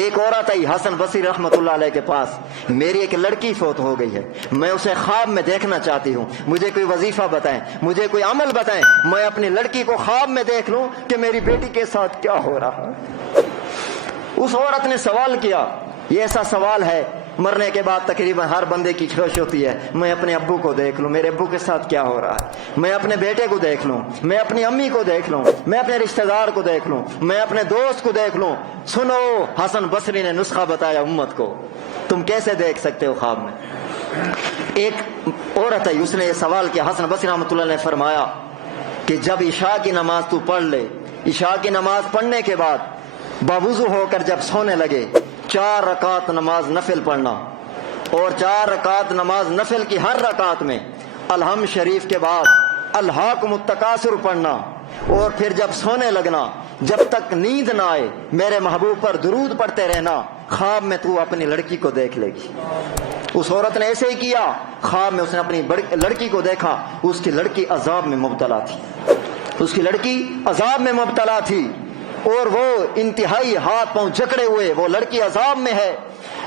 ایک عورت آئی حسن بصری رحمۃ اللہ علیہ کے پاس، میری ایک لڑکی فوت ہو گئی ہے، میں اسے خواب میں دیکھنا چاہتی ہوں، مجھے کوئی وظیفہ بتائیں، مجھے کوئی عمل بتائیں، میں اپنی لڑکی کو خواب میں دیکھ لوں کہ میری بیٹی کے ساتھ کیا ہو رہا ہے۔ اس عورت نے سوال کیا، یہ ایسا سوال ہے مرنے کے بعد تقریباً ہر بندے کی خواہش ہوتی ہے، میں اپنے ابو کو دیکھ لوں، میرے ابو کے ساتھ کیا ہو رہا ہے، میں اپنے بیٹے کو دیکھ لوں، میں اپنی امی کو دیکھ لوں، میں اپنے رشتہ دار کو دیکھ لوں، میں اپنے دوست کو دیکھ لوں۔ سنو، حسن بصری نے نسخہ بتایا امت کو، تم کیسے دیکھ سکتے ہو خواب میں۔ ایک عورت ہے، اس نے یہ سوال کیا، حسن بصری رحمۃ اللہ نے فرمایا کہ جب عشاء کی نماز تو پڑھ لے، عشاء کی نماز پڑھنے کے بعد باوضو ہو کر جب سونے لگے، 4 رکعت نماز نفل پڑھنا، اور 4 رکعت نماز نفل کی ہر رکعت میں الحمد شریف کے بعد الہاکم التکاثر پڑھنا، اور پھر جب سونے لگنا، جب تک نیند نہ آئے میرے محبوب پر درود پڑھتے رہنا، خواب میں تو اپنی لڑکی کو دیکھ لے گی۔ اس عورت نے ایسے ہی کیا، خواب میں اس نے اپنی لڑکی کو دیکھا، اس کی لڑکی عذاب میں مبتلا تھی، اس کی لڑکی عذاب میں مبتلا تھی، اور وہ انتہائی ہاتھ پاؤں جکڑے ہوئے، وہ لڑکی عذاب میں ہے۔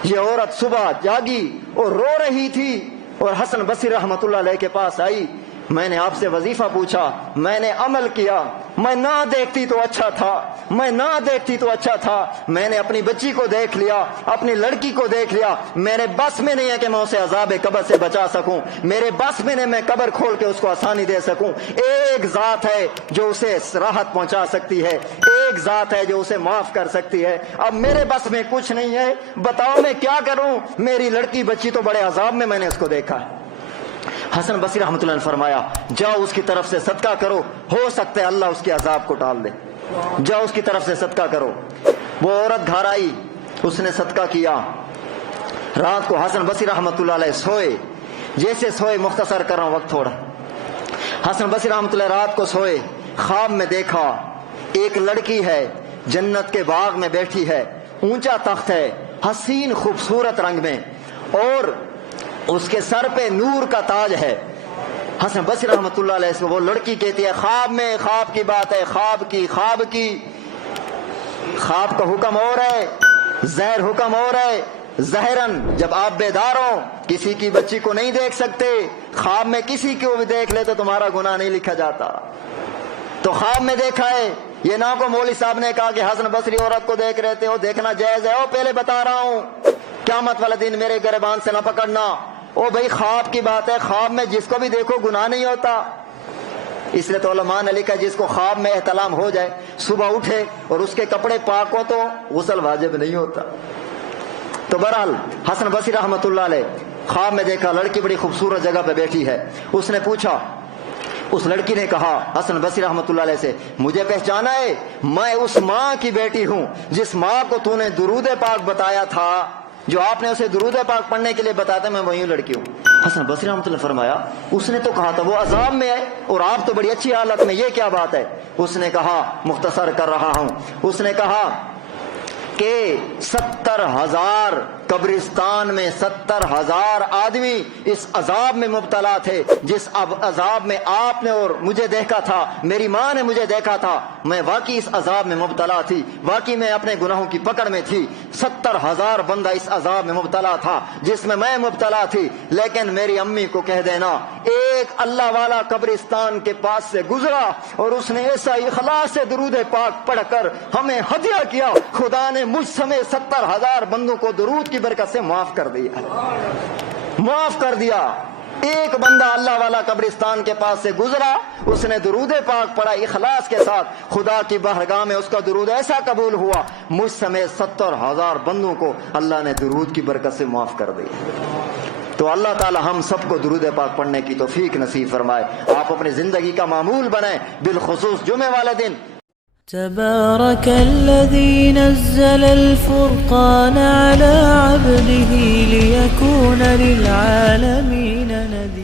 یہ عورت صبح جاگی اور رو رہی تھی، اور حسن بصری رحمۃ اللہ علیہ کے پاس آئی، میں نے آپ سے وظیفہ پوچھا، میں نے عمل کیا، میں نہ دیکھتی تو اچھا تھا، میں نہ دیکھتی تو اچھا تھا، میں نے اپنی بچی کو دیکھ لیا، اپنی لڑکی کو دیکھ لیا، میرے بس میں نہیں ہے کہ میں اسے عذاب قبر سے بچا سکوں، میرے بس میں نہیں میں قبر کھول کے اس کو آسانی دے سکوں۔ ایک ذات ہے جو اسے راحت پہنچا سکتی ہے، ایک ذات ہے جو اسے معاف کر سکتی ہے، اب میرے بس میں کچھ نہیں ہے، بتاؤ میں کیا کروں، میری لڑکی بچی تو بڑے عذاب میں نے اس کو دیکھا ہے۔ حسن بصری رحمۃ اللہ نے فرمایا، جاؤ اس کی طرف سے صدقہ کرو، ہو سکتا ہے اللہ اس کے عذاب کو ٹال دے، جاؤ اس کی طرف سے صدقہ کرو۔ وہ عورت گھر آئی، اس نے صدقہ کیا۔ رات کو حسن بصری رحمۃ اللہ علیہ سوئے، جیسے سوئے، مختصر کر رہا ہوں وقت تھوڑا، حسن بصری رحمۃ اللہ رات کو سوئے، خواب میں دیکھا ایک لڑکی ہے، جنت کے باغ میں بیٹھی ہے، اونچا تخت ہے، حسین خوبصورت رنگ میں، اور اس کے سر پہ نور کا تاج ہے۔ حسن بصری رحمۃ اللہ علیہ سے وہ لڑکی کہتی ہے، خواب میں، خواب کی بات ہے، خواب کی خواب کا حکم اور ہے، زہر حکم اور ہے، زہرن جب آپ بیدار ہو کسی کی بچی کو نہیں دیکھ سکتے، خواب میں کسی کو بھی دیکھ لے تو تمہارا گناہ نہیں لکھا جاتا۔ تو خواب میں دیکھا ہے، یہ نہ کو مولوی صاحب نے کہا کہ حسن بصری عورت کو دیکھ رہتے ہو، دیکھنا جائز ہے، پہلے بتا رہا ہوں، قیامت والے دن میرے گریبان سے نہ پکڑنا، بھائی خواب کی بات ہے، خواب میں جس کو بھی دیکھو گناہ نہیں ہوتا۔ اس لیے تو علماء نے لکھا جس کو خواب میں احتلام ہو جائے، صبح اٹھے اور اس کے کپڑے پاک ہو تو غسل واجب نہیں ہوتا۔ تو بہرحال حسن بصری رحمۃ اللہ علیہ خواب میں دیکھا لڑکی بڑی خوبصورت جگہ پہ بیٹھی ہے، اس نے پوچھا، اس لڑکی نے کہا حسن بصری رحمۃ اللہ علیہ سے، مجھے پہچانا ہے، میں اس ماں کی بیٹی ہوں جس ماں کو تو نے درود پاک بتایا تھا، جو آپ نے اسے درود پاک پڑھنے کے لیے بتایا تھا، میں وہی لڑکی ہوں۔ حسن بصری رحمۃ اللہ نے فرمایا، اس نے تو کہا تھا وہ عذاب میں ہے اور آپ تو بڑی اچھی حالت میں، یہ کیا بات ہے؟ اس نے کہا، مختصر کر رہا ہوں، اس نے کہا کہ 70,000 قبرستان میں 70,000 آدمی اس عذاب میں مبتلا تھے، جس عذاب میں آپ نے اور مجھے دیکھا تھا، میری ماں نے مجھے دیکھا تھا، میں واقعی اس عذاب میں مبتلا تھی، واقعی میں اپنے گناہوں کی پکڑ میں تھی، 70,000 بندہ اس عذاب میں مبتلا تھا جس میں مبتلا تھی، لیکن میری امی کو کہہ دینا، ایک اللہ والا قبرستان کے پاس سے گزرا اور اس نے ایسا اخلاص سے درود پاک پڑھ کر ہمیں ہدیہ کیا، خدا نے مجھ سمیت 70,000 بندوں کو درود کی برکت سے معاف کر دیا، معاف کر دیا۔ ایک بندہ اللہ والا قبرستان کے پاس سے گزرا، اس نے درود پاک پڑھا اخلاص کے ساتھ، خدا کی بارگاہ میں اس کا درود ایسا قبول ہوا، مجھ سمیت 70,000 بندوں کو اللہ نے درود کی برکت سے معاف کر دیا۔ تو اللہ تعالی ہم سب کو درود پاک پڑھنے کی توفیق نصیب فرمائے، آپ اپنی زندگی کا معمول بنائیں، بالخصوص جمعے والے دن۔ تبارك الذي نزل الفرقان على عبده ليكون للعالمين نذيرا